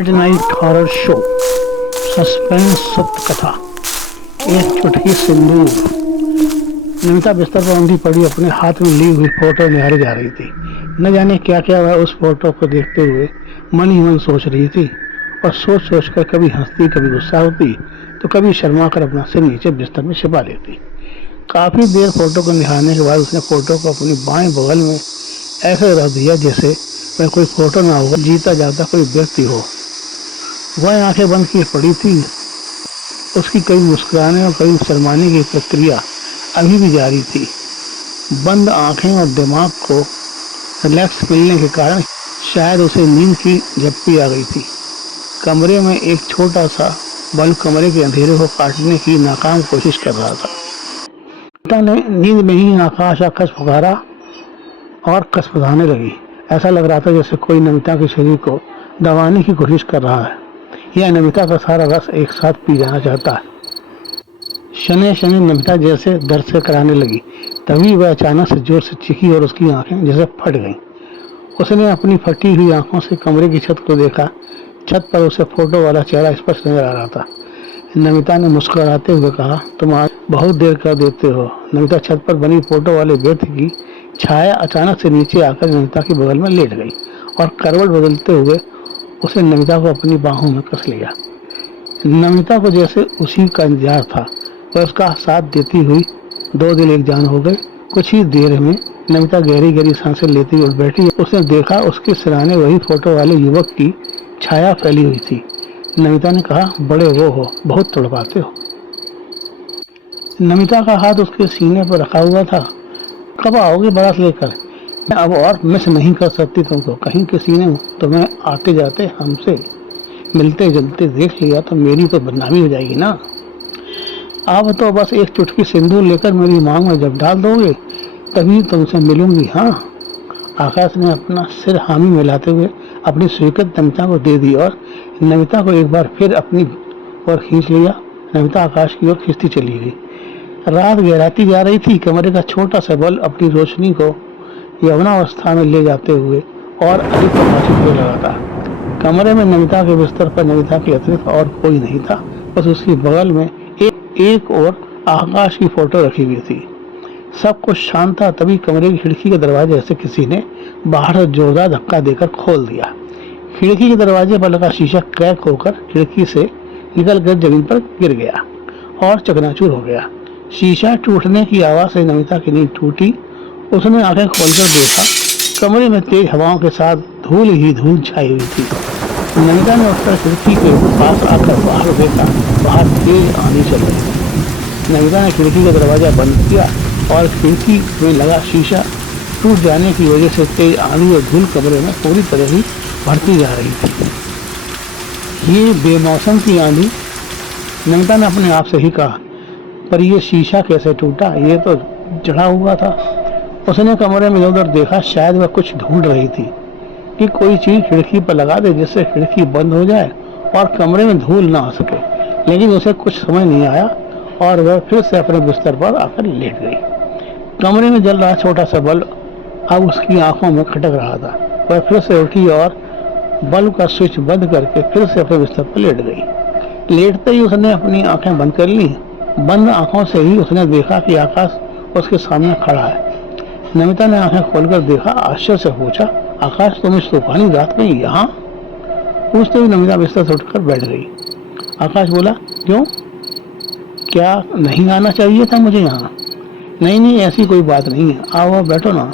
Midnight horror show, suspense सत्य कथा, एक चुटकी सिंदूर। नमिता बिस्तर पर औंधी पड़ी अपने हाथ में ली हुई फोटो निहारे जा रही थी। न जाने क्या क्या वह उस फोटो को देखते हुए मन ही मन सोच रही थी और सोच सोच कर कभी हंसती, कभी गुस्सा होती, तो कभी शर्मा कर अपना सिर नीचे बिस्तर में छिपा लेती। काफी देर फोटो को निहारने के बाद उसने फोटो को अपनी बाएं बगल में ऐसे रख दिया जैसे वह कोई फोटो ना होगा, जीता जाता कोई व्यक्ति हो। वह आंखें बंद किए पड़ी थी। उसकी कई मुस्कुराने और कई शर्माने की प्रक्रिया अभी भी जारी थी। बंद आंखें और दिमाग को रिलैक्स मिलने के कारण शायद उसे नींद की झपकी आ गई थी। कमरे में एक छोटा सा बल्ब कमरे के अंधेरे को काटने की नाकाम कोशिश कर रहा था। नमिता ने नींद में ही आकाश आकाश पुकारा और कसपसाने लगी। ऐसा लग रहा था जैसे कोई नमिता के शरीर को दबाने की कोशिश कर रहा है या नमिता का सारा रस एक साथ पी जाना चाहता है। शने शने नमिता जैसे दर्द से कराने लगी। तभी वह अचानक से जोर से चीखी और उसकी आंखें जैसे फट गईं। उसने अपनी फटी हुई आंखों से कमरे की छत को देखा। छत पर उसे फोटो वाला चेहरा स्पष्ट नजर आ रहा था। नमिता ने मुस्कुराते हुए कहा, तुम आज बहुत देर कर देते हो। नमिता छत पर बनी फोटो वाले व्यक्ति की छाया अचानक से नीचे आकर नमिता के बगल में लेट गई और करवट बदलते हुए उसने नमिता को अपनी बाहों में कस लिया। नमिता को जैसे उसी का इंतजार था। वह उसका साथ देती हुई दो दिल एक जान हो गए। कुछ ही देर में नमिता गहरी गहरी सांसें लेती उठ बैठी। उसने देखा उसके सिरहाने वही फोटो वाले युवक की छाया फैली हुई थी। नमिता ने कहा, बड़े वो हो, बहुत तड़पाते हो। नमिता का हाथ उसके सीने पर रखा हुआ था। कब आओगे बारात लेकर? मैं अब और मिस नहीं कर सकती तुमको। कहीं किसी ने तुम्हें आते जाते हमसे मिलते जुलते देख लिया तो मेरी तो बदनामी हो जाएगी ना। अब तो बस एक चुटकी सिंदूर लेकर मेरी मांग में जब डाल दोगे तभी तुमसे मिलूंगी। हाँ। आकाश ने अपना सिर हामी मिलाते हुए अपनी स्वीकृत नमिता को दे दी और नमिता को एक बार फिर अपनी ओर खींच लिया। नमिता आकाश की ओर खींचती चली गई। रात गहराती जा रही थी। कमरे का छोटा सा बल्ब अपनी रोशनी को यौवनावस्था में ले जाते हुए और अधिक प्रकाशित होने लगा था। कमरे में नमिता के बिस्तर पर नमिता के अतिरिक्त और कोई नहीं था। बस उसकी बगल में एक और आकाश की फोटो रखी हुई थी। सब कुछ शांत था। तभी कमरे की खिड़की के दरवाजे ऐसे किसी ने बाहर से जोरदार धक्का देकर खोल दिया। खिड़की के दरवाजे पर लगा शीशा क्रैक होकर खिड़की से निकलकर जमीन पर गिर गया और चकनाचूर हो गया। शीशा टूटने की आवाज से नमिता की नींद टूटी। उसने आंखें खोलकर देखा। कमरे में तेज हवाओं के साथ धूल ही धूल छाई हुई थी। नमिता ने उठकर खिड़की के पास आकर बाहर देखा। बाहर तेज आंधी चल रही थी। नमिता ने खिड़की का दरवाजा बंद किया और खिड़की में लगा शीशा टूट जाने की वजह से तेज आंधी और धूल कमरे में पूरी तरह ही भरती जा रही थी। ये बेमौसम की आंधी, नमिता ने अपने आप से ही कहा, पर यह शीशा कैसे टूटा? ये तो जड़ा हुआ था। उसने कमरे में इधर देखा। शायद वह कुछ ढूंढ रही थी कि कोई चीज खिड़की पर लगा दे जिससे खिड़की बंद हो जाए और कमरे में धूल ना आ सके। लेकिन उसे कुछ समझ नहीं आया और वह फिर से अपने बिस्तर पर आकर लेट गई। कमरे में जल रहा छोटा सा बल्ब अब उसकी आंखों में खटक रहा था। वह फिर से उठी और बल्ब का स्विच बंद करके फिर से अपने बिस्तर पर लेट गई। लेटते ही उसने अपनी आंखें बंद कर ली। बंद आंखों से ही उसने देखा कि आकाश उसके सामने खड़ा है। नमिता ने आंखें खोलकर देखा। आश्चर्य से पूछा, आकाश, तुम इस तूफानी रात में यहाँ? पूछते हुए नमिता बिस्तर से उठकर बैठ गई। आकाश बोला, क्यों? क्या नहीं आना चाहिए था मुझे यहाँ? नहीं नहीं, ऐसी कोई बात नहीं है। आओ बैठो ना।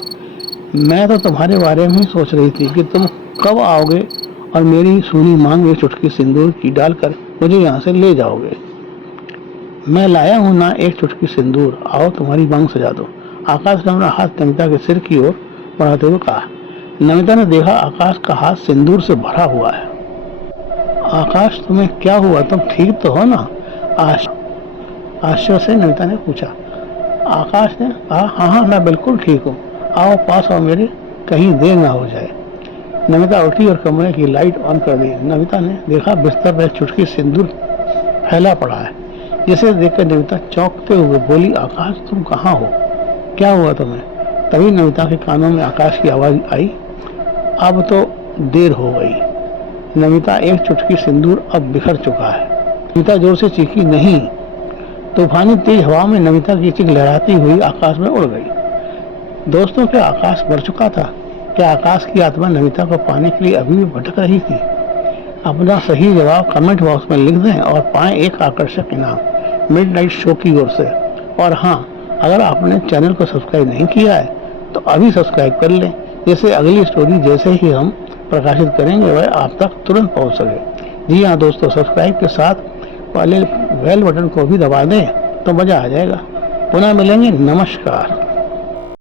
मैं तो तुम्हारे बारे में ही सोच रही थी कि तुम कब आओगे और मेरी सोनी मांग में चुटकी सिंदूर की डालकर मुझे यहाँ से ले जाओगे। मैं लाया हूँ ना एक चुटकी सिंदूर। आओ तुम्हारी मांग सजा दो। आकाश ने अपना हाथ नमिता के सिर की ओर बढ़ाते हुए कहा। नमिता ने देखा आकाश का हाथ सिंदूर से भरा हुआ है। आकाश, तुम्हें क्या हुआ? तुम ठीक तो हो ना? आश्चर्य से नमिता ने पूछा। आकाश ने कहा, हाँ हाँ, मैं बिल्कुल ठीक हूँ। आओ पास आओ मेरे, कहीं देर ना हो जाए। नमिता उठी और कमरे की लाइट ऑन कर दी। नमिता ने देखा बिस्तर पर चुटकी सिंदूर फैला पड़ा है। जिसे देखकर नमिता चौंकते हुए बोली, आकाश, तुम कहाँ हो? क्या हुआ तुम्हें? तभी नमिता के कानों में आकाश की आवाज आई, अब तो देर हो गई। नमिता एक चुटकी सिंदूर अब बिखर चुका है। नमिता जोर से चीखी नहीं। तूफानी तेज हवा में नमिता की चीख लहराती हुई आकाश में उड़ गई। दोस्तों, क्या आकाश बढ़ चुका था? क्या आकाश की आत्मा नमिता को पाने के लिए अभी भी भटक रही थी? अपना सही जवाब कमेंट बॉक्स में लिख दें और पाएं एक आकर्षक इनाम मिडनाइट शो की ओर से। और हाँ, अगर आपने चैनल को सब्सक्राइब नहीं किया है तो अभी सब्सक्राइब कर लें, जैसे अगली स्टोरी जैसे ही हम प्रकाशित करेंगे वह आप तक तुरंत पहुंच सके। जी हाँ दोस्तों, सब्सक्राइब के साथ वाले बेल बटन को भी दबा दें तो मज़ा आ जाएगा। पुनः मिलेंगे। नमस्कार।